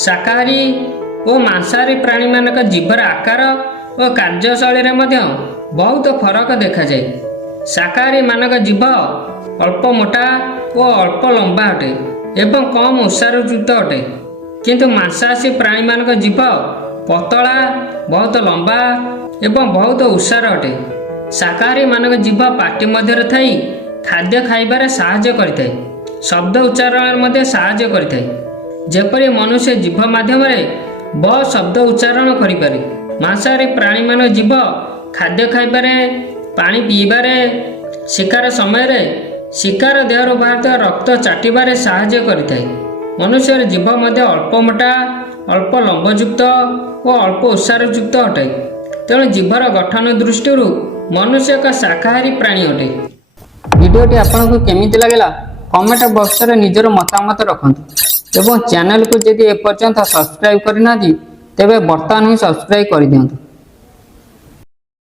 शाकाहारी और मांसाहारी प्राणी मानक जीवर आकार और कार्यशैली बहुत फरक देखा जाए। शाकाहारी मानक जीव अल्प मोटा और अल्प लंबा अटे एवं कम ओषारुयुक्त अटे, किंतु मांसाहारी प्राणी मानक जीव पतला बहुत लंबा एवं बहुत ओषार अटे। शाकाहारी मानक जीव पाटी मध्य थी खाद्य खाइबार साहाय्य करिथाय, शब्द उच्चारण मध्य साहाय्य करिथाय। जेपरि मनुष्य जीभ माध्यम ब शब्द उच्चारण करिपारे, मांसाहारी प्राणी मान जीव खाद्य खाइबारे, पानी पीबारे, शिकार समय शिकार देहर बाहर रक्त चाटिबारे साहाय्य करिथाय। मनुष्य जीभ मध्य अल्प मोटा अल्प लंबयुक्त और अल्प ओषारुयुक्त अटे, तेणु जीवर गठन दृष्टि मनुष्य एक शाकाहारी प्राणी अटे। वीडियोटी आपको केमिति लागला कमेंट बॉक्स रे निजर मतामत रखंतु एवं चैनल को यदि एपर्यंत सब्सक्राइब करना तेबे बर्तमान ही सब्सक्राइब कर दियंतु।